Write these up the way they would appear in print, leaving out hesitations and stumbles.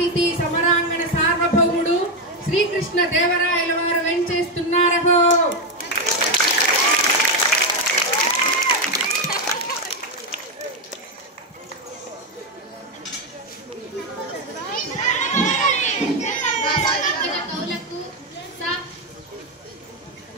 సాహితీ సమరాంగణ సార్వభౌముడు శ్రీకృష్ణ దేవరాయల వారు వెంచేస్తున్నారహో.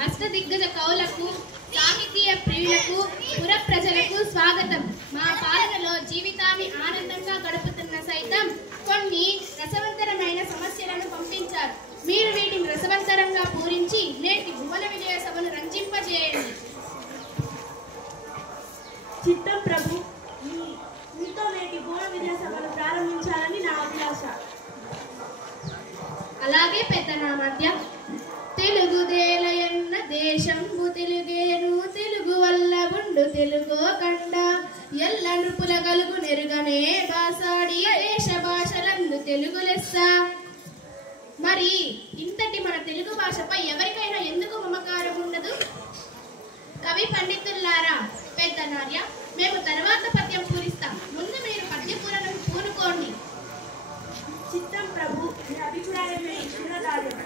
అష్టదిగ్గజ కవులకు, సాహితీయ ప్రియులకు, పుర ప్రజలకు స్వాగతం. మా పాలనలో జీవితాన్ని ఆనందంగా గడుపుతున్న సైతం కొన్ని రసవంతరమైన సమస్యలను పంపించారు. మీరు వీటిని రసవంతరంగా పూరించి నేటి భువన విజయ సభను రంజింపజేయండి. చిత్తం ప్రభు, మీతో నేటి భువన విజయ సభను ప్రారంభించాలని నా అభిలాష. అలాగే పెద్ద నామధ్య. తెలుగుదేలయన్న దేశంబు తెలుగేను, తెలుగు వల్ల ఉండు తెలుగో కండ, ఎల్ల నృపుల గలుగు నెరుగనే బాసాడి దేశ భాషలందు తెలుగు లెస్స. మరి ఇంతటి మన తెలుగు భాషపై ఎవరికైనా ఎందుకు మమకారం ఉండదు? కవి పండితుల్లారా, పెద్ద నార్య, మేము తర్వాత పద్యం పూరిస్తాం. ముందు మీరు పద్యపూరణం పూనుకోండి. చిత్తం ప్రభు, మీ అభిప్రాయమే శిరోధార్యం.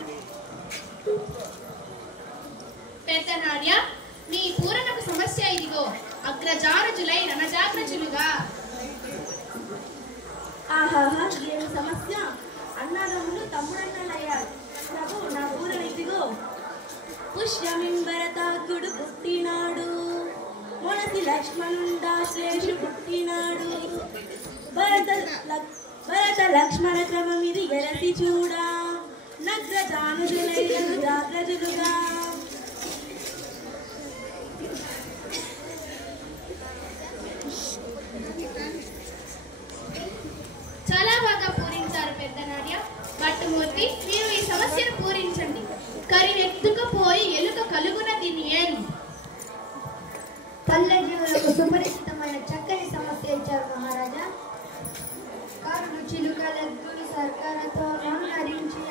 పెద్ద నార్య, మీ పూరణకు సమస్య ఇదిగో. అగ్రజారజులై రణజాగ్రజులుగా. ఆహాహా, ఏమి సమస్య! అన్నదమ్ములు తమ్ముడన్నలయ్యారు. ప్రభు, నా పూరణ ఇదిగో. పుష్యమింబరతాకుడు పుట్టినాడు, మొనసి లక్ష్మణుండాశ్లేషు పుట్టినాడు. భరత లక్ష్మణ క్రమం ఇది ఎరసి చూడా, నగ్రజానుజులైన జాగ్రజులుగా. చాలా బాగా పూరించారు పెద్ద నార్య. భట్టుమూర్తి, మీరు ఈ సమస్యను పూరించండి. కరినెత్తుకపోయి ఎలుక కలుగున తినియేను. పల్లె జీవులకు సుపరిచితమైన చక్కని సమస్య ఇచ్చారు మహారాజా. కారులు చిలుకలెద్దులు సర్కారతో నరించి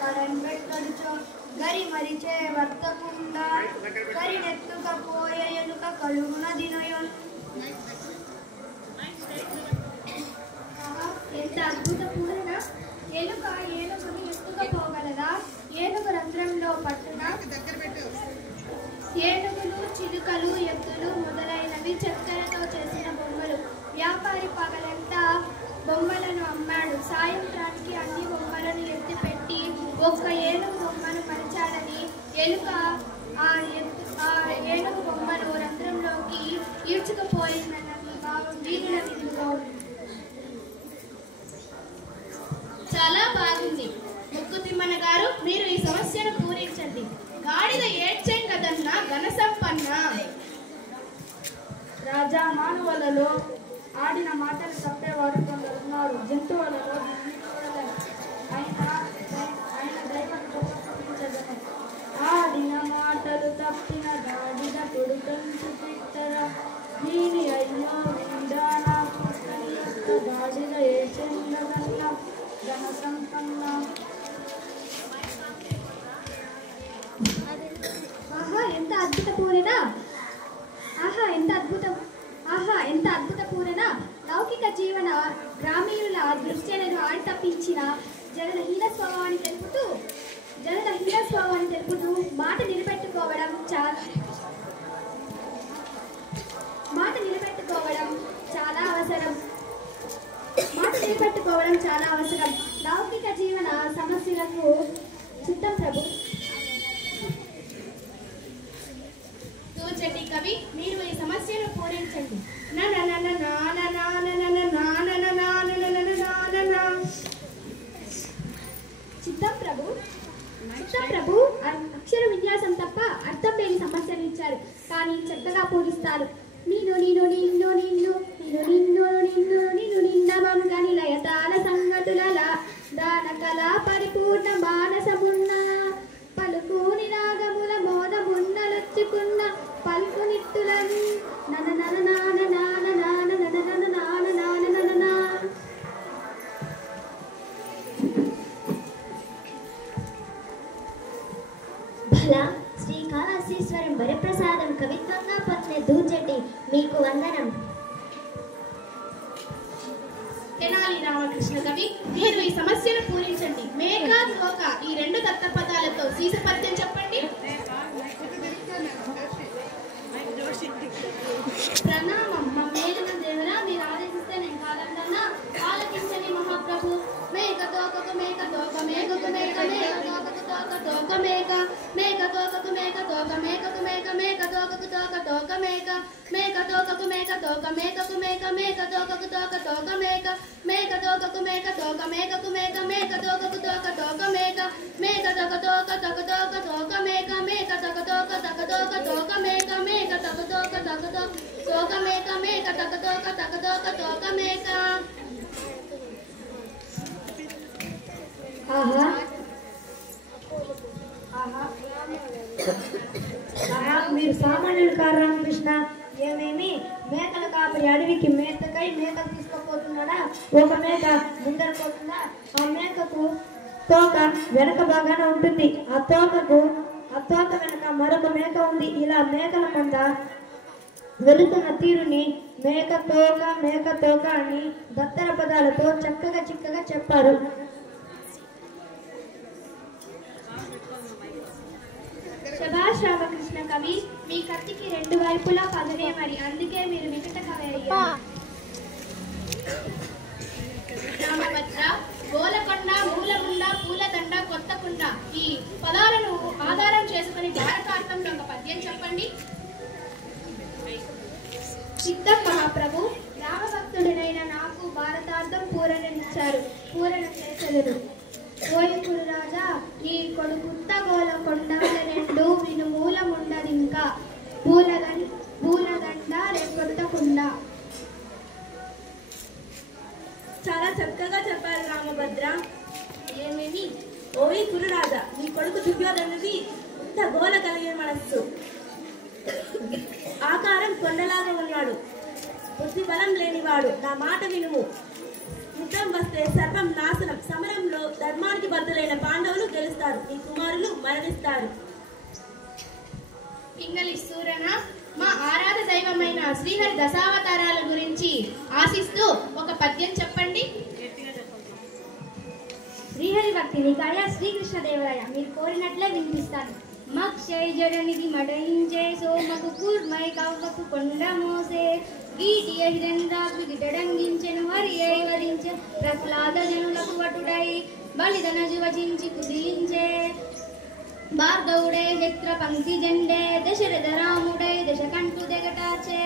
కడన్బెట్టడుచో గరి మరిచే వర్తకుండా కరినెత్తుకపోయే ఎలుక కలుగున దినయోన్. ఎంత అద్భుత పూరణ! ఎలుక ఏనుగుని ఎత్తుకపోగలదా? ఏనుగు రంధ్రంలో పట్టున ఏనుగులు, చిలుకలు, ఎద్దులు మొదలైనవి చక్కెరతో చేసిన బొమ్మలు. వ్యాపారి పగలంతా బొమ్మలను అమ్మాడు. సాయంత్రానికి అన్ని బొమ్మలను ఎత్తిపెట్టి ఒక్క ఏనుగు బొమ్మను మరిచాడని ఎలుక ఆ ఏనుగు బొమ్మను రంధ్రంలోకి ఈడ్చుకుపోయిందన్న భావం వీరుల విధిలో. చాలా బాగుంది. ముక్కు తిమ్మన్న గారు, మీరు ఈ సమస్యను పూరించండి. గాడిద ఏడ్చేం కదన్నా ఘన సంపన్న. రాజా, మానవులలో ఆడిన మాటలు తప్పేవారు కొందరున్నారు. జంతువులలో ఆయన దైవం చూపించగలరు. ఆడిన మాటలు తప్పిన గాడిద కొడుకంచు పెట్టరా, దీని అయ్యో వీడా నాకు యొక్క గాడిద ఏ చెందగన్న ఘన సంపన్న. ఆహా, ఎంత అద్భుత పూరణ! ఎంత అద్భుత పూరణ! లౌకిక జీవన గ్రామీణుల దృశ్యాలను ఆడి తప్పించిన జనుల హీన స్వభావాన్ని తెలుపుతూ మాట నిలబెట్టుకోవడం చాలా అవసరం. లౌకిక జీవన సమస్యలకు చిత్తం ప్రభు. దూచటి కవి, మీరు ఈ సమస్యను పూరించండి. చిత్తం ప్రభు అక్షర విన్యాసం తప్ప అర్థం లేని సమస్యలు ఇచ్చారు, కానీ చక్కగా పూరిస్తారు. నిన్ను నిన్ను నిన్ను నిన్ను నిన్ను నిన్ను నిన్ను నిన్ను నిన్నమం గని లయతాల సంగతుల దాన కళా పరిపూర్ణ మానసమున్న పలుకుని రాగముల మోదమున్నలొచ్చుకున్న పలుకు నిట్టులను నన నన నాన నాన నాన నన నన నాన నాన నన నా. భలా శ్రీకాళహస్తీశ్వరం వరప్రసాదం కవిత్వంగా పొందిన దూర్జటి మీకు వందనం. తెనాలి రామకృష్ణ కవి, మీరు ఈ సమస్యను పూరించండి. మేక తోక ఈ రెండు దత్తపదాలతో సీస పద్యం చెప్పండి. ప్రణామం మా మేలున దేవరా, మీరు ఆదేశిస్తే నేను కాదన్నా. ఆలకించని మహాప్రభు. మేక తోకకు మేక తోక మేకకు మేక మేక తోకకు తోక తోక మేక మేక తోకకు మేక తోక మేకకు మేక మేక తోకకు తోక తోక మేక మేక తోకకు మేక తోక మేకకు మేక మేక తోకకు తోక తోక మేక మేక తోకకు మేక తోక మేకకు మేక మేక తోకకు తోక తోక మేక మేక తోక తోక తోక తోక తోక మేక మేక తోక తోక తోక తోక తోక మేక మేక తోక తోక తోక తోక తోక మేక మేక తోక తోక తోక తోక తోక మేక. ఆహా మీరు సామాన్యులు కారు రామకృష్ణ. ఏమేమి మేకల కాపరి అడవికి మేతకై మేకలు తీసుకుపోతున్నాడా? ఒక మేక ముందర పోతుందా? ఆ మేకకు తోక వెనక బాగానే ఉంటుంది. ఆ తోక వెనక మరొక మేక ఉంది. ఇలా మేకల మంద వెళుతున్న తీరుని మేక తోక అని దత్తర పదాలతో చిక్కగా చెప్పారు. శభాష్ రామకృష్ణ కవి, మీ కత్తికి రెండు వైపులా పదునే మరి, అందుకే మీరు వికట కవి అయ్యారు. రామభద్ర, గోలకొండ, మూలముండ, పూలదండ, కొత్తకుండ ఈ పదాలను ఆధారం చేసుకుని భారతార్థంలో ఒక పద్యం చెప్పండి. సిద్ధం మహాప్రభు. రామభక్తుడినైన నాకు భారతార్థం పూరణనిచ్చారు, పూరణ చేసెదరు. ఓయకుడు రాజా, నీ కొడుకుత్త గోలకొండాల రెండు విను మూలముండదింకా పూలదండ రేపొట్టకుండా. చాలా చక్కగా చెప్పారు రామభద్ర. ఏమేమి? ఓయి కురురాజా, నీ కొడుకు దుర్యోధనుడి ఉత్త గోల కలిగిన మనస్సు, ఆకారం కొండలాగా ఉన్నాడు, బుద్ధి బలం లేనివాడు. నా మాట వినుము. యుద్ధం వస్తే సర్వం నాశనం. సమరంలో ధర్మానికి బద్దులైన పాండవులు గెలుస్తారు, నీ కుమారులు మరణిస్తారు. పింగళి సూరన, మా ఆరాధ దైవమైన శ్రీహరి దశావతారాల గురించి ఆశిస్తూ ఒక పద్యం చెప్పండి. శ్రీహరి భక్తి నికాయ శ్రీకృష్ణదేవరాయ, మీరు కోరినట్లే వినిపిస్తాను. మక్షై జడనిధి మడయించే సోమకు కూర్మై కవ్వకు కొండ మోసే గీటియ హిరణ్యాగ్ని గిటడంగించెను హరి అయి వరించే ప్రహ్లాద జనులకు వటుడై బలిదనజు వచించి కుదించే భార్గవుడే చిత్ర పంక్తి జెండే దశరథ రాముడై దశకంఠు దెగటాచే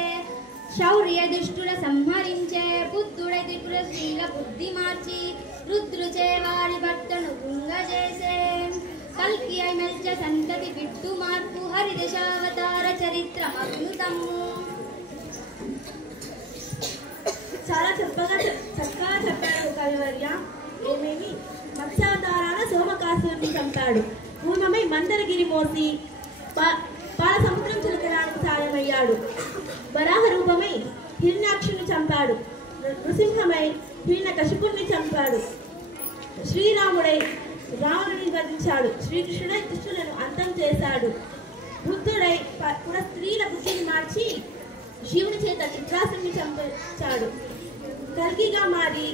శౌర్య దుష్టుల సంహరించే బుద్ధుడై త్రిపుర శ్రీల బుద్ధి మార్చి రుద్రుచే వారి భర్తను కుంగజేసే కల్కి అయి మెల్చ సంతతి బిట్టు మార్పు హరి దశావతార చరిత్ర అద్భుతము. చాలా చక్కగా చెప్పాడు కవివర్య. ఏమేమి? మత్స్యావతారాన సోమకాసురుని చంపాడు. పూర్వమై మందరగిరి మోసి పాల సముద్రం చిలకడానికి సాయమయ్యాడు. వరాహ రూపమై హిరణ్యాక్షుని చంపాడు. నృసింహమై హిరణ్యకశిపుణ్ణి చంపాడు. శ్రీరాముడై రావణుని వధించాడు. శ్రీకృష్ణుడై దుష్టులను అంతం చేశాడు. బుద్ధుడై స్త్రీల బుద్ధిని మార్చి శివుని చేత చిత్రాసుని చంపించాడు. కల్కిగా మారి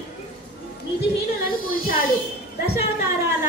నీతిహీనులను కూల్చాడు. దశావతారాల